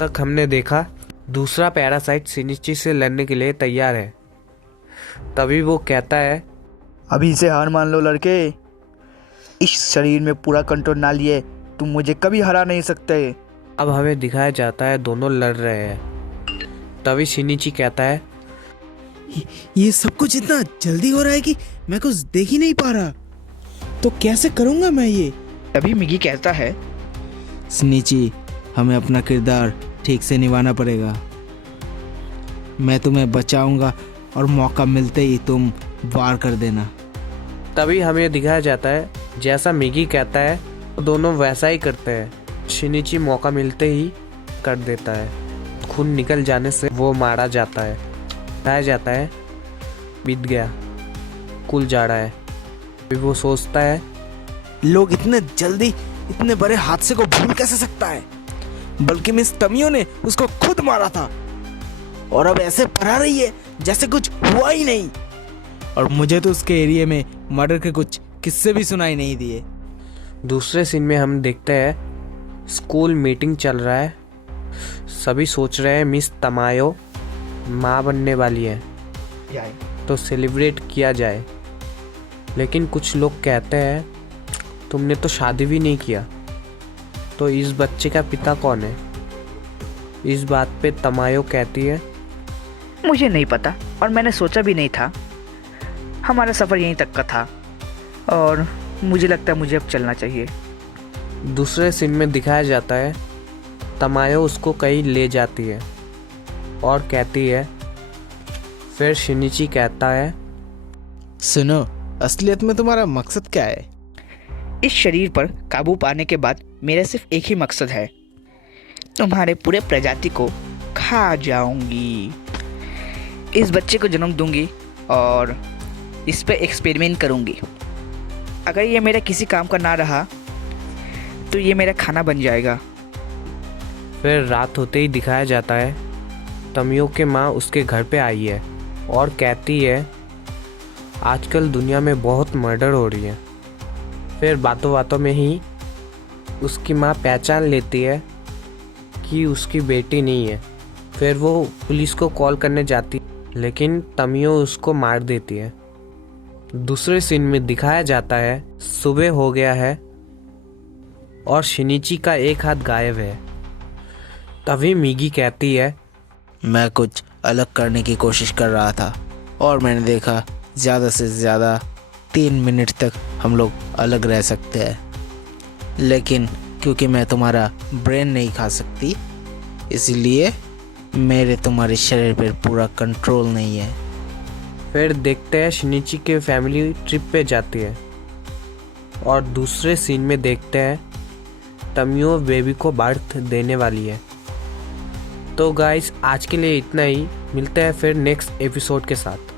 तक हमने देखा दूसरा पैरासाइट शिनिची से लड़ने के लिए तैयार है। तभी वो कहता है, अभी से हार मान लो लड़के, इस शरीर में पूरा कंट्रोल ना लिए तुम मुझे कभी हरा नहीं सकते। अब हमें दिखाया जाता है दोनों लड़ रहे हैं। तभी शिनिची कहता है, ये सब कुछ इतना जल्दी हो रहा है कि मैं कुछ देख ही नहीं पा रहा, तो कैसे करूंगा मैं ये। तभी मिगी कहता है, शिनिची, हमें अपना किरदार ठीक से निभाना पड़ेगा। मैं तुम्हें बचाऊंगा और मौका मिलते ही तुम वार कर देना। तभी हमें दिखाया जाता है जैसा मिगी कहता है वो दोनों वैसा ही करते हैं। शिनिची मौका मिलते ही कर देता है। खून निकल जाने से वो मारा जाता है। बताया जाता है बीत गया, कुल जा रहा है। फिर वो सोचता है, लोग इतने जल्दी इतने बड़े हादसे को भूल कैसे सकता है, बल्कि मिस तमियो ने उसको खुद मारा था और अब ऐसे पढ़ा रही है जैसे कुछ हुआ ही नहीं। और मुझे तो उसके एरिया में मर्डर के कुछ किस्से भी सुनाई नहीं दिए। दूसरे सीन में हम देखते हैं स्कूल मीटिंग चल रहा है। सभी सोच रहे हैं मिस तमायो माँ बनने वाली है तो सेलिब्रेट किया जाए, लेकिन कुछ लोग कहते हैं तुमने तो शादी भी नहीं किया, तो इस बच्चे का पिता कौन है। इस बात पे तमायो कहती है, मुझे नहीं पता और मैंने सोचा भी नहीं था। हमारा सफ़र यहीं तक का था और मुझे लगता है मुझे अब चलना चाहिए। दूसरे सीन में दिखाया जाता है तमायो उसको कहीं ले जाती है और कहती है। फिर शिनिची कहता है, सुनो, असलियत में तुम्हारा मकसद क्या है? इस शरीर पर काबू पाने के बाद मेरा सिर्फ एक ही मकसद है, तुम्हारे पूरे प्रजाति को खा जाऊंगी। इस बच्चे को जन्म दूंगी और इस पे एक्सपेरिमेंट करूंगी। अगर ये मेरा किसी काम का ना रहा तो ये मेरा खाना बन जाएगा। फिर रात होते ही दिखाया जाता है तमियो के माँ उसके घर पे आई है और कहती है आजकल दुनिया में बहुत मर्डर हो रही है। फिर बातों बातों में ही उसकी माँ पहचान लेती है कि उसकी बेटी नहीं है। फिर वो पुलिस को कॉल करने जाती, लेकिन तमियो उसको मार देती है। दूसरे सीन में दिखाया जाता है सुबह हो गया है और शिनिची का एक हाथ गायब है। तभी मिगी कहती है, मैं कुछ अलग करने की कोशिश कर रहा था और मैंने देखा ज़्यादा से ज़्यादा 3 मिनट तक हम लोग अलग रह सकते हैं, लेकिन क्योंकि मैं तुम्हारा ब्रेन नहीं खा सकती इसलिए मेरे तुम्हारे शरीर पर पूरा कंट्रोल नहीं है। फिर देखते हैं शिनिची के फैमिली ट्रिप पे जाती है और दूसरे सीन में देखते हैं तमियो बेबी को बर्थ देने वाली है। तो गाइस आज के लिए इतना ही, मिलते हैं फिर नेक्स्ट एपिसोड के साथ।